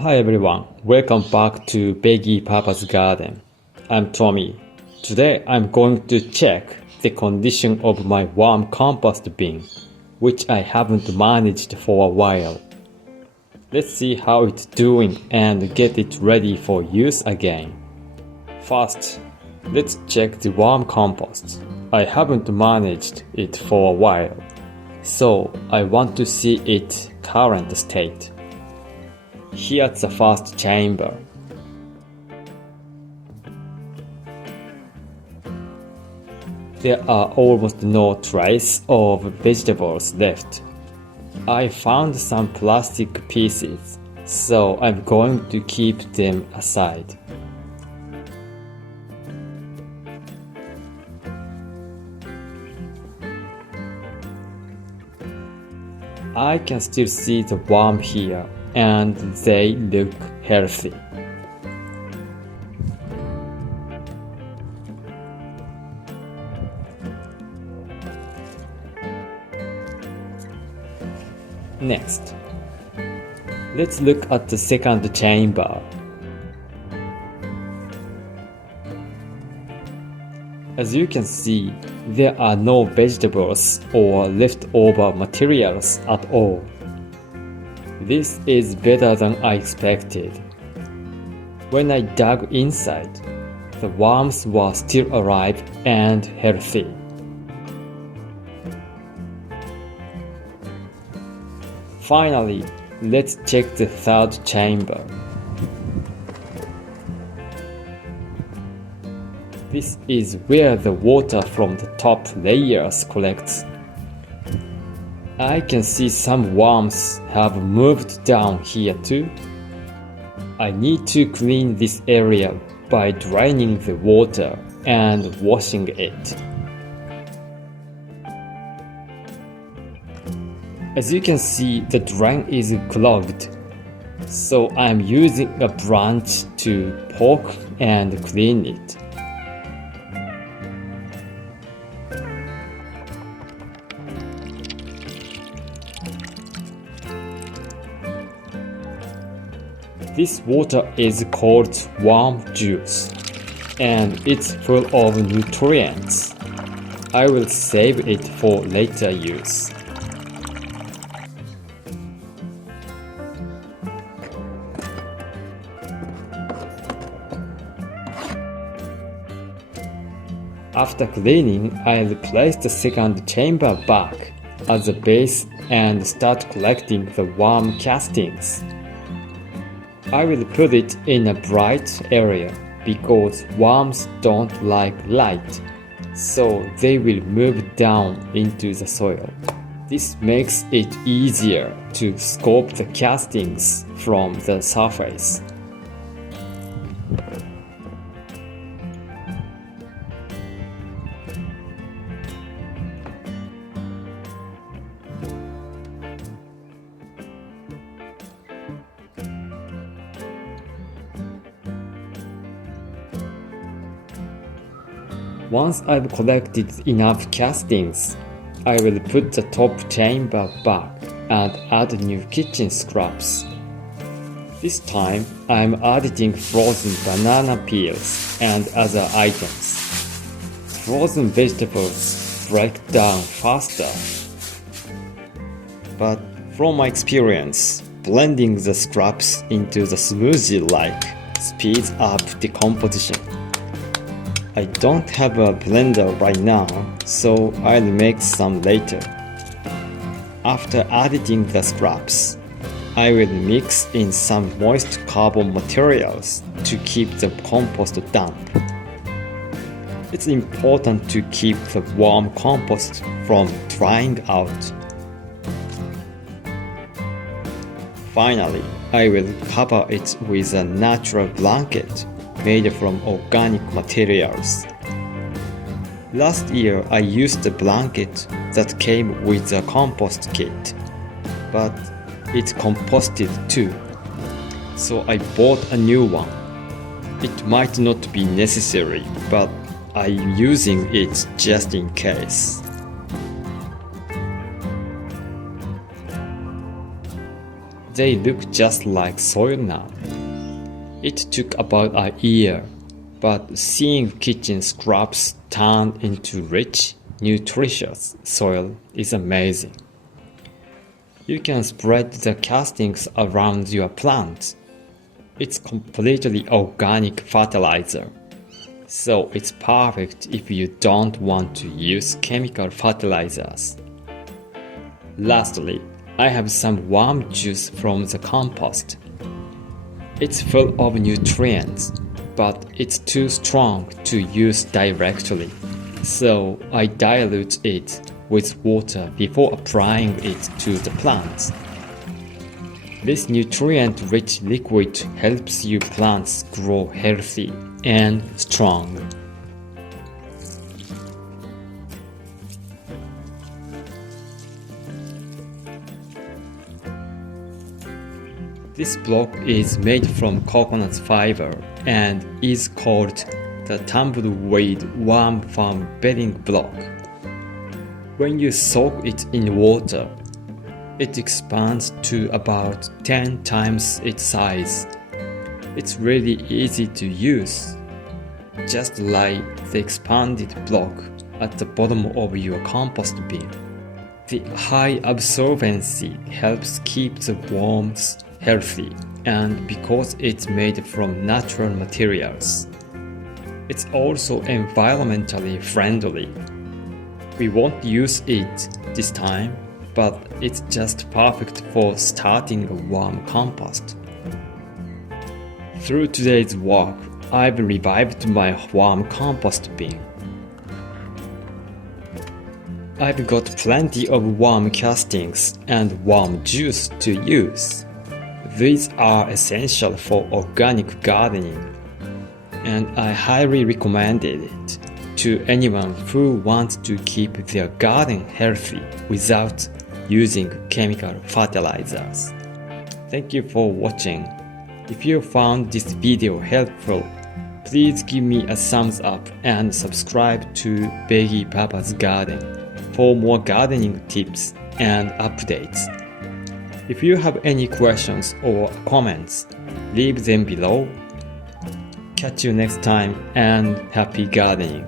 Hi everyone, welcome back to Beggy-PaPa's garden. I'm Tommy. Today I'm going to check the condition of my warm compost bin, which I haven't managed for a while. Let's see how it's doing and get it ready for use again. First, let's check the warm compost. I haven't managed it for a while, so I want to see its current state. Here's the first chamber. There are almost no trace of vegetables left. I found some plastic pieces, so I'm going to keep them aside. I can still see the worm here, and they look healthy. Next, let's look at the second chamber. As you can see, there are no vegetables or leftover materials at all. This is better than I expected. When I dug inside, the worms were still alive and healthy. Finally, let's check the third chamber. This is where the water from the top layers collects. I can see some worms have moved down here too. I need to clean this area by draining the water and washing it. As you can see, the drain is clogged, so I'm using a branch to poke and clean it. This water is called worm juice, and it's full of nutrients. I will save it for later use. After cleaning, I'll place the second chamber back as a base and start collecting the worm castings. I will put it in a bright area because worms don't like light, so they will move down into the soil. This makes it easier to scoop the castings from the surface. Once I've collected enough castings, I will put the top chamber back and add new kitchen scraps. This time, I'm adding frozen banana peels and other items. Frozen vegetables break down faster. But from my experience, blending the scraps into the smoothie speeds up decomposition. I don't have a blender right now, so I'll make some later. After adding the scraps, I will mix in some moist carbon materials to keep the compost damp. It's important to keep the warm compost from drying out. Finally, I will cover it with a natural blanket made from organic materials. Last year I used a blanket that came with a compost kit, but it composted too, so I bought a new one. It might not be necessary, but I'm using it just in case. they look just like soil now. It took about a year, but seeing kitchen scraps turn into rich, nutritious soil is amazing. You can spread the castings around your plants. It's completely organic fertilizer, so it's perfect if you don't want to use chemical fertilizers. Lastly, I have some worm juice from the compost. It's full of nutrients, but it's too strong to use directly, so I dilute it with water before applying it to the plants. This nutrient-rich liquid helps your plants grow healthy and strong. This block is made from coconut fiber and is called the tumbleweed worm farm bedding block. When you soak it in water, it expands to about 10 times its size. It's really easy to use, just like the expanded block at the bottom of your compost bin. The high absorbency helps keep the worms healthy, and because it's made from natural materials, it's also environmentally friendly. We won't use it this time, but it's just perfect for starting a worm compost. Through today's work, I've revived my worm compost bin. I've got plenty of worm castings and worm juice to use. These are essential for organic gardening, and I highly recommend it to anyone who wants to keep their garden healthy without using chemical fertilizers. Thank you for watching. If you found this video helpful, please give me a thumbs up and subscribe to Beggy-PaPa's Garden for more gardening tips and updates. If you have any questions or comments, leave them below. Catch you next time and happy gardening!